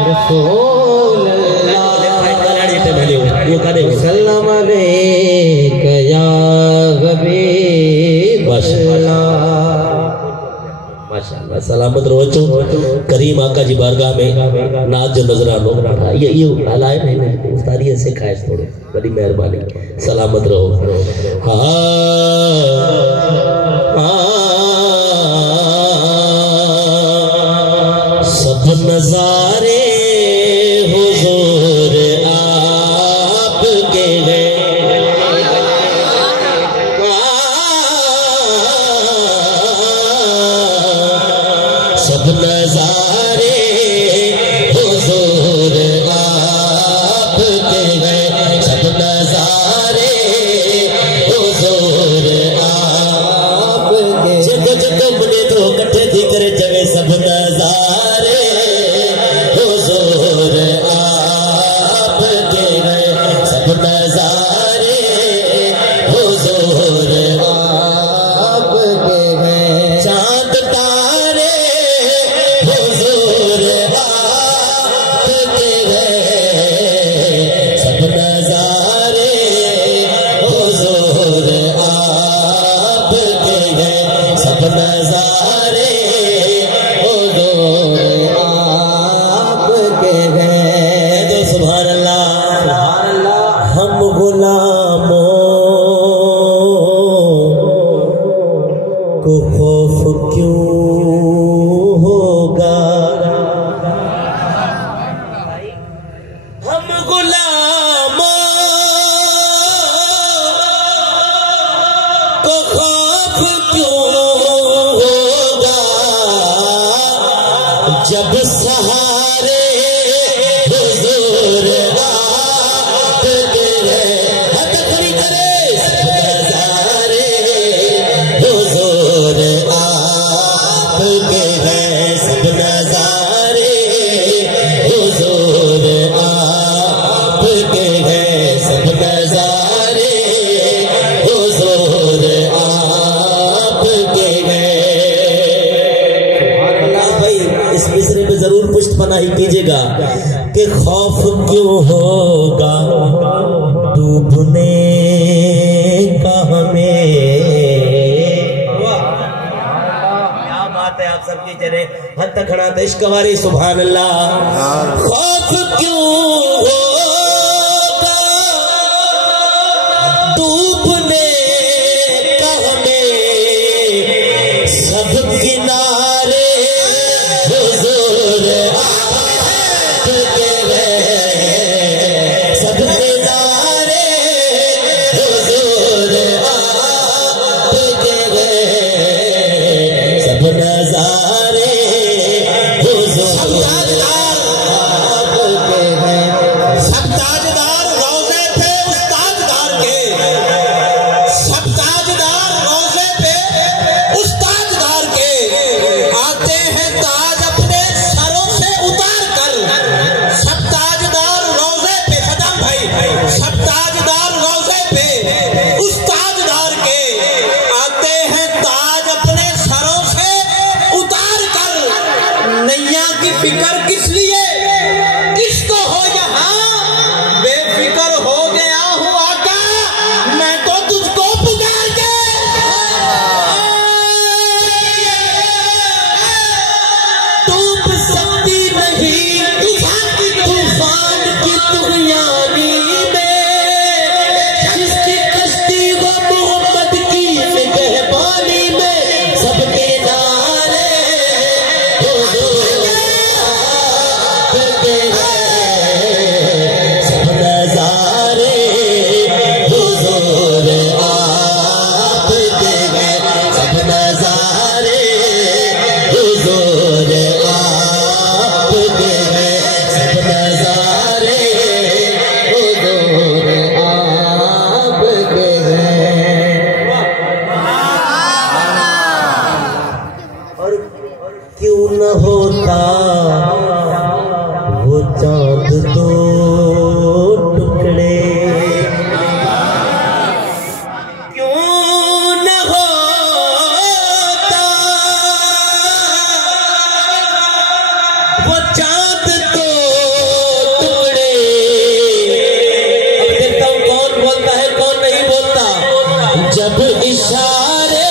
रसूल सल्लम अलैका या हबीब माशाअल्लाह। सलामत रहो करीम आका जी बारगाह में नाज जो नजरानो ये हलाए नहीं उस्तादी ऐसे खाए थोड़े बड़ी मेहरबानी। सलामत रहो। सब नजारे हुजूर आपके हैं, सब नजारे हुजूर आपके हैं, सब नजारे हुजूर आपके। जग जग मुने तो कट्ठे थी करे जवे सब नजारे हुजूर आपके हैं, सब नजारे हुजूर आपके हैं। चांद तारे हुजूर आपके हैं, सब नजारे हुजूर आपके हैं, सब नजारे हुजूर आपके हैं। तो सुभान अल्लाह। हम गुलामों को खौफ क्यों होगा, हम गुलामों को खौफ क्यों होगा, जब सहारे हुजूर आपके हैं। हाथ खड़ी करे। सब नजारे हुजूर आपके हैं, सब नजारे हुजूर आपके हैं, सब नजारे हुजूर आपके हैं। भाई इस मिसरे में जरूर पुष्ट पनाही कीजिएगा कि खौफ क्यों होगा डूबने का हमें। क्या बात है आप सबकी चले हद तक खड़ा था इश्क वारी। सुभान अल्लाह। खौफ क्यों होगा डूबने का हमें, सब किनारे हुजूर आपके हैं, सब किनारे हुजूर आपके हैं, सब नजारे हुजूर आपके हैं। सब ताजदार रोज़े पे उस्तादगार के, सब ताजदार रोज़े पे उस्तादगार के, आते हैं ताज अपने सरों से उतार कर। सब ताजदार रोज़े पे सदाम भाई, सब ताजदार रोज़े पे उस्तादगार के, आते हैं ताज अपने सरों से उतार कर। नैया की फिक्र किस लिए किसको हो यहाँ, बेफिक्र हो गया हूँ आका मैं तो तुझको पुकार के। डूब सकती नहीं तूफान की तुगयानी में, जिसकी कश्ती वो मोहम्मद की फिक्र पानी में, सबके नारे हुजूर तो टुकड़े। अब देखता हूँ कौन बोलता है कौन नहीं बोलता। जब इशारे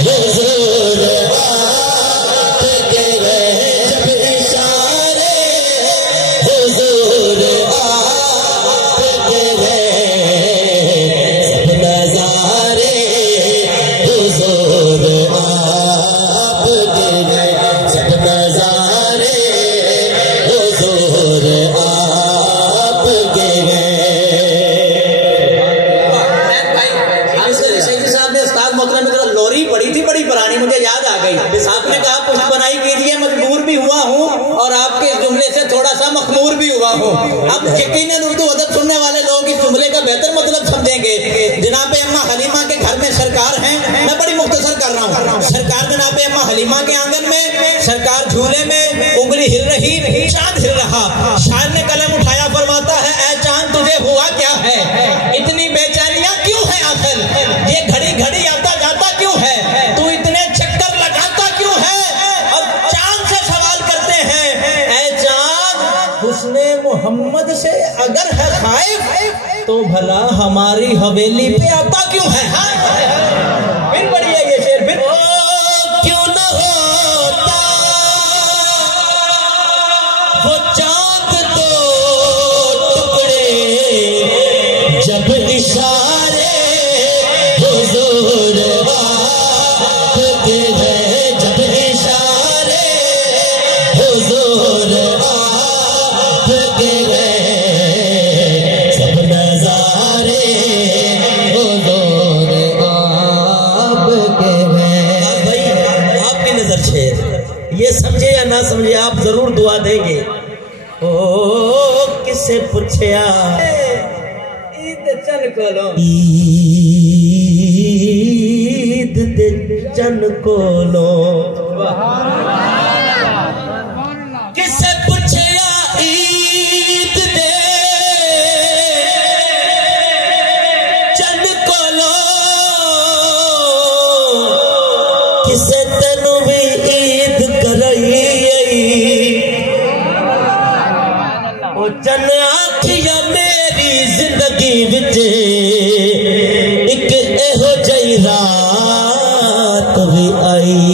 हुजूर आपके गए, जब इशारे हुजूर आपके गए, सब नजारे हुजूर आपके गए, सब नजारे हुजूर आपके गए। मोहतरम में लोरी पड़ी थी बड़ी पुरानी, मुझे याद आ गई। आपने कहा पुष्प बनाई कीजिए, मजबूर भी हुआ हूँ और आपके इस जुमले से थोड़ा सा मखमूर भी हुआ हूँ। अब यकीनन उर्दू अदब सुनने वाले लोग इस जुमले का बेहतर मतलब समझेंगे। जनाब अम्मा हलीमा के घर में सरकार हैं, मैं बड़ी मुख्तसर कर रहा हूँ। सरकार जनाब अम्मा हलीमा के आंगन में, सरकार झूले में, उंगली हिल रही, चांद हिल रहा। शायर ने कलम उठाया, फरमाता है ऐ चांद तुझे हुआ क्या है, इतनी बेचैनियां क्यों है आखिर, ये घड़ी घड़ी आता जाता क्यों है, तू इतने चक्कर लगाता क्यों है। अब चांद से सवाल करते हैं, ऐ चांद हुस्ने मोहम्मद से अगर है खाइफ तो भला हमारी हवेली पे आता क्यों है। फिर बढ़िया ये शेर, फिर क्यों न होता वो चांद तो टुकड़े, जब इशारे हुजूर आपके गए, जब इशारे हुजूर आपके गए, सब नजारे हुजूर आपके गए। भाई आपकी नजर शेर, ये समझे या ना समझे आप जरूर दुआ देंगे। ओ किसे पूछया ईद चन कोलो, ईद दे चन कोलो, किसे पूछया ईद दे चन कोलो, किसे तेनू भी ईद कराई, ओ चन आखिया मेरी जिंदगी विच एक एहो जई रात भी आई।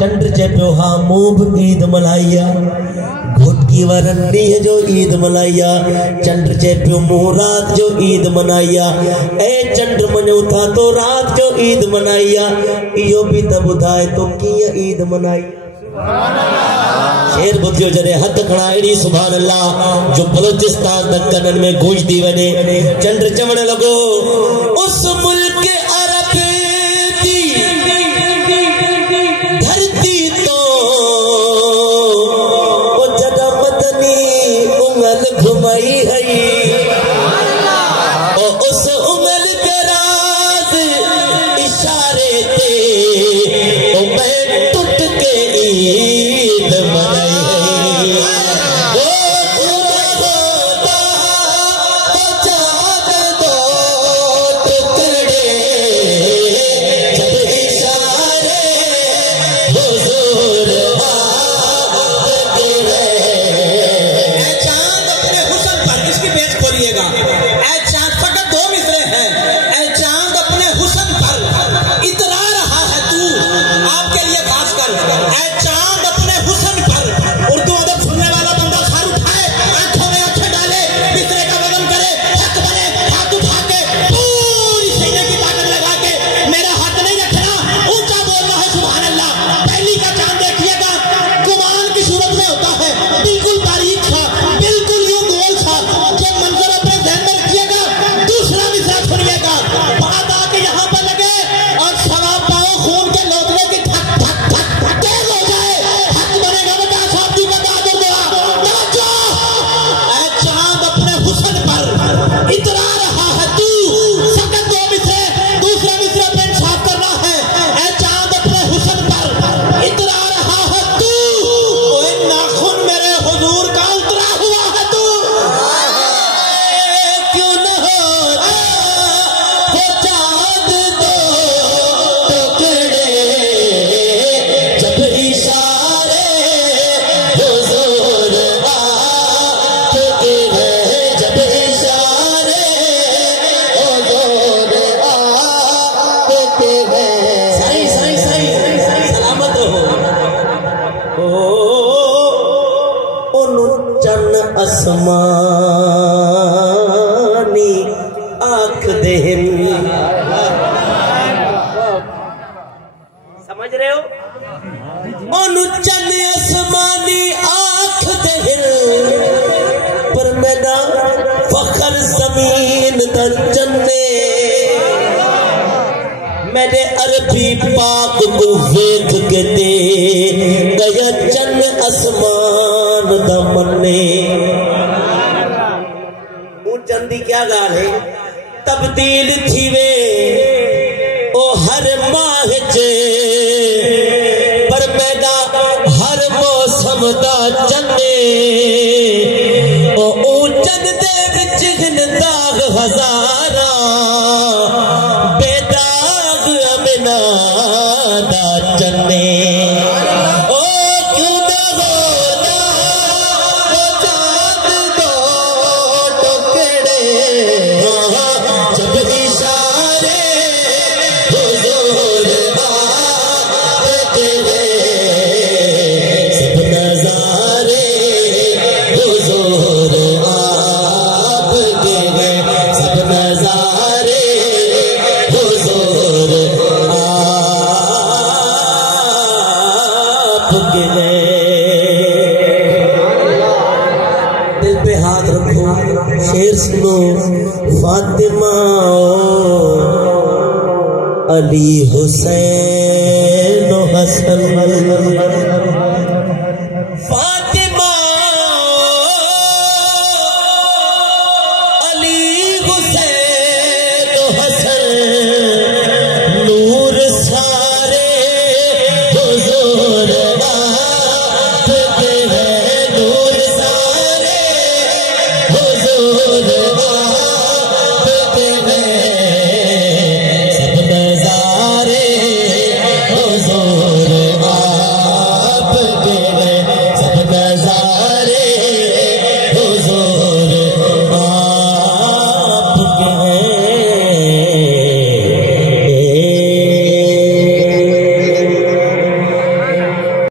चंद्र चे प्यो हाँ मूब ईद मलाइया, घुटकी वरंडी है जो ईद मनाइया, चंद्र चे प्यो मुँह रात जो ईद मनाइया, ए चंद्र मनो था तो रात जो ईद मनाइया, इहो भी त बुधाए तो कीअं ईद मनाई। शेर बुधियो जने हथ खड़ा अड़ी सुभान अल्लाह जो बलोचिस्तान तक कनन में गूंजती वने। चंद्र चवण लगो उस मुल्क अरब दी धरती तो ओ जदा मदनी उंगल घुमाई हई, ओ उस उंगल के राज इशारे थे ओ मैं टूट के ईद मनाई। टुकड़े आसमानी आँख दे। समझ रहे हो? ओनु चन आसमानी आँख दे पर मैदा फखर जमीन दा चन्ने। मेरे अरबी पाक को वेख के दे गया चन आसमान दा मन्ने। चंदी क्या गाल है तब्दील थी वे ओ हर माह चे पर मैदा हर मौसम दा चन्ने। ओ चन दे विच हिन दाग हजारा बेदाग अमिना दा चन्ने। दिल पे हाथ रखो, शेर सुनो। फातिमा अली हुसैन